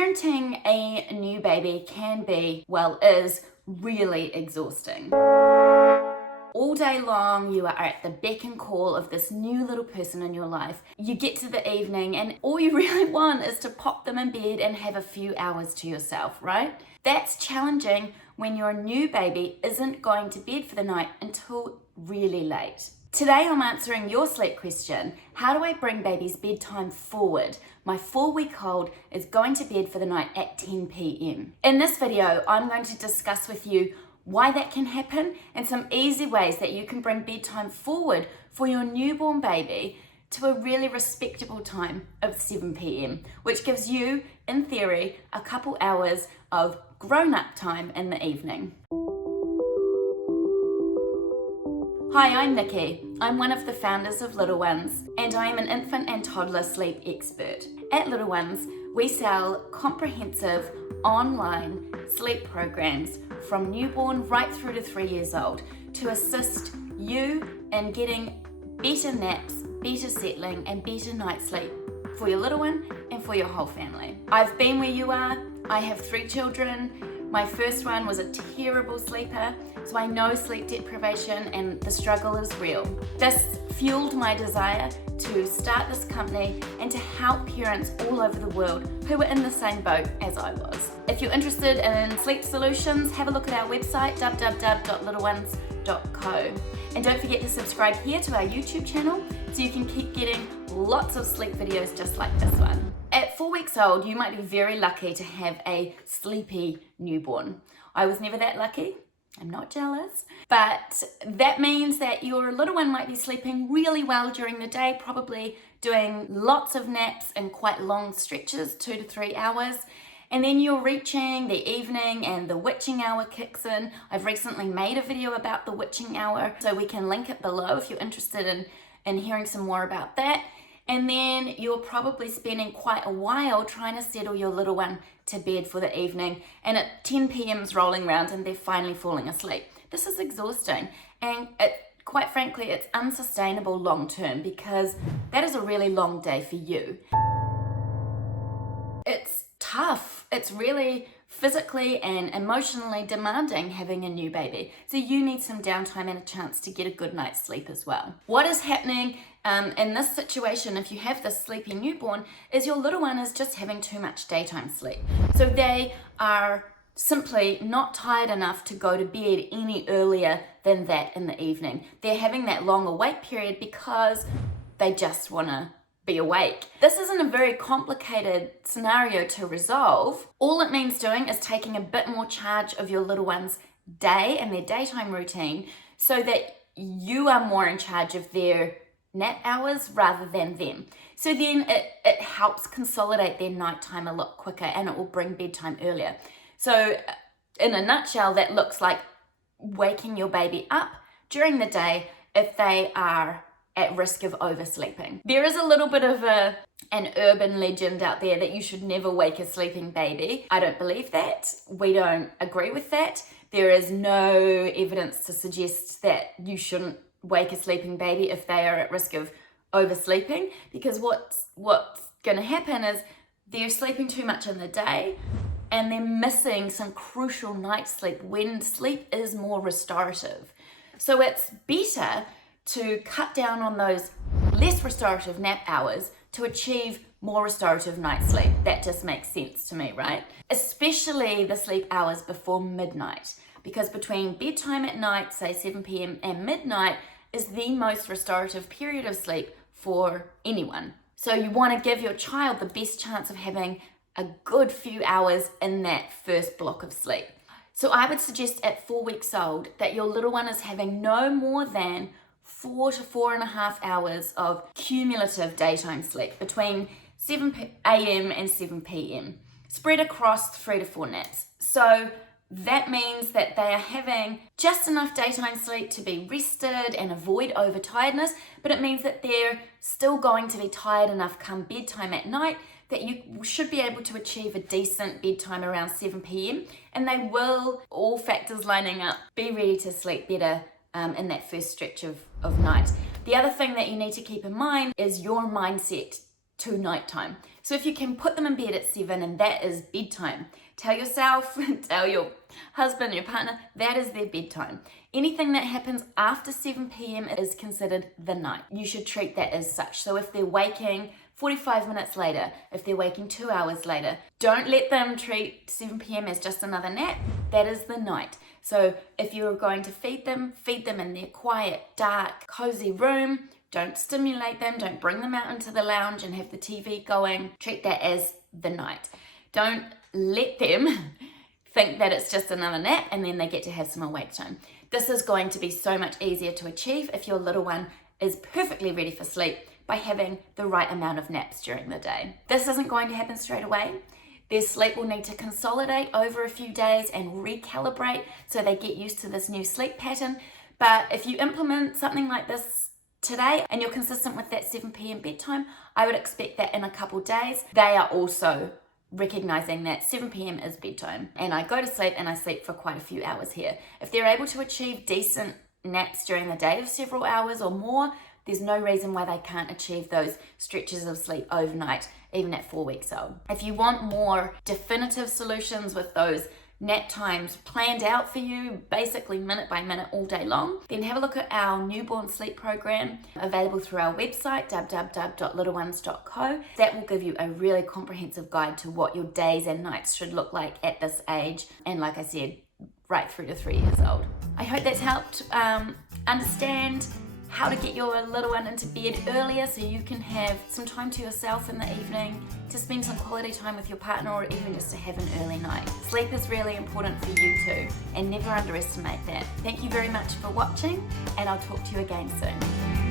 Parenting a new baby can be, well, is really exhausting. All day long, you are at the beck and call of this new little person in your life. You get to the evening and all you really want is to pop them in bed and have a few hours to yourself, right? That's challenging when your new baby isn't going to bed for the night until really late. Today I'm answering your sleep question. How do I bring baby's bedtime forward? My 4-week-old is going to bed for the night at 10 p.m. In this video, I'm going to discuss with you why that can happen and some easy ways that you can bring bedtime forward for your newborn baby to a really respectable time of 7 p.m, which gives you, in theory, a couple hours of grown-up time in the evening. Hi, I'm Nicky. I'm one of the founders of Little Ones, and I am an infant and toddler sleep expert. At Little Ones, we sell comprehensive online sleep programs from newborn right through to 3 years old to assist you in getting better naps, better settling, and better night sleep for your little one and for your whole family. I've been where you are. I have 3 children. My first one was a terrible sleeper, so I know sleep deprivation and the struggle is real. This fueled my desire to start this company and to help parents all over the world who were in the same boat as I was. If you're interested in sleep solutions, have a look at our website, www.littloones.co. And don't forget to subscribe here to our YouTube channel so you can keep getting lots of sleep videos just like this one. At 4 weeks old, you might be very lucky to have a sleepy newborn. I was never that lucky. I'm not jealous, but that means that your little one might be sleeping really well during the day, probably doing lots of naps and quite long stretches, 2 to 3 hours. And then you're reaching the evening and the witching hour kicks in. I've recently made a video about the witching hour, so we can link it below if you're interested in hearing some more about that. And then you're probably spending quite a while trying to settle your little one to bed for the evening, and at 10 p.m.'s rolling round and they're finally falling asleep. This is exhausting, and quite frankly, it's unsustainable long term because that is a really long day for you. It's tough. It's really physically and emotionally demanding having a new baby. So you need some downtime and a chance to get a good night's sleep as well. What is happening in this situation, if you have this sleepy newborn, is your little one is just having too much daytime sleep. So they are simply not tired enough to go to bed any earlier than that in the evening. They're having that long awake period because they just want to be awake. This isn't a very complicated scenario to resolve. All it means doing is taking a bit more charge of your little one's day and their daytime routine so that you are more in charge of their nap hours rather than them. So then it helps consolidate their nighttime a lot quicker and it will bring bedtime earlier. So in a nutshell, that looks like waking your baby up during the day if they are at risk of oversleeping. There is a little bit of an urban legend out there that you should never wake a sleeping baby. I don't believe that. We don't agree with that. There is no evidence to suggest that you shouldn't wake a sleeping baby if they are at risk of oversleeping, because what's going to happen is they're sleeping too much in the day and they're missing some crucial night sleep when sleep is more restorative. So it's better to cut down on those less restorative nap hours to achieve more restorative night sleep. That just makes sense to me, right? Especially the sleep hours before midnight, because between bedtime at night, say 7 p.m, and midnight is the most restorative period of sleep for anyone. So you want to give your child the best chance of having a good few hours in that first block of sleep. So I would suggest at 4 weeks old that your little one is having no more than 4 to 4.5 hours of cumulative daytime sleep between 7 a.m. and 7 p.m, spread across 3 to 4 naps. So that means that they are having just enough daytime sleep to be rested and avoid overtiredness, but it means that they're still going to be tired enough come bedtime at night that you should be able to achieve a decent bedtime around 7 p.m, and they will, all factors lining up, be ready to sleep better in that first stretch of night. The other thing that you need to keep in mind is your mindset to nighttime. So if you can put them in bed at 7 and that is bedtime, tell yourself, tell your husband, your partner, that is their bedtime. Anything that happens after 7 p.m. is considered the night. You should treat that as such. So if they're waking 45 minutes later, if they're waking 2 hours later, don't let them treat 7 p.m. as just another nap. That is the night. So if you're going to feed them in their quiet, dark, cozy room. Don't stimulate them. Don't bring them out into the lounge and have the TV going. Treat that as the night. Don't let them think that it's just another nap and then they get to have some awake time. This is going to be so much easier to achieve if your little one is perfectly ready for sleep by having the right amount of naps during the day. This isn't going to happen straight away. Their sleep will need to consolidate over a few days and recalibrate so they get used to this new sleep pattern. But if you implement something like this today and you're consistent with that 7 p.m. bedtime, I would expect that in a couple days, they are also recognizing that 7 p.m. is bedtime. And I go to sleep and I sleep for quite a few hours here. If they're able to achieve decent naps during the day of several hours or more, there's no reason why they can't achieve those stretches of sleep overnight, even at 4 weeks old. If you want more definitive solutions with those nap times planned out for you, basically minute by minute all day long, then have a look at our newborn sleep program available through our website, www.littlenones.co. That will give you a really comprehensive guide to what your days and nights should look like at this age, and like I said, right through to 3 years old. I hope that's helped understand how to get your little one into bed earlier so you can have some time to yourself in the evening, to spend some quality time with your partner, or even just to have an early night. Sleep is really important for you too, and never underestimate that. Thank you very much for watching, and I'll talk to you again soon.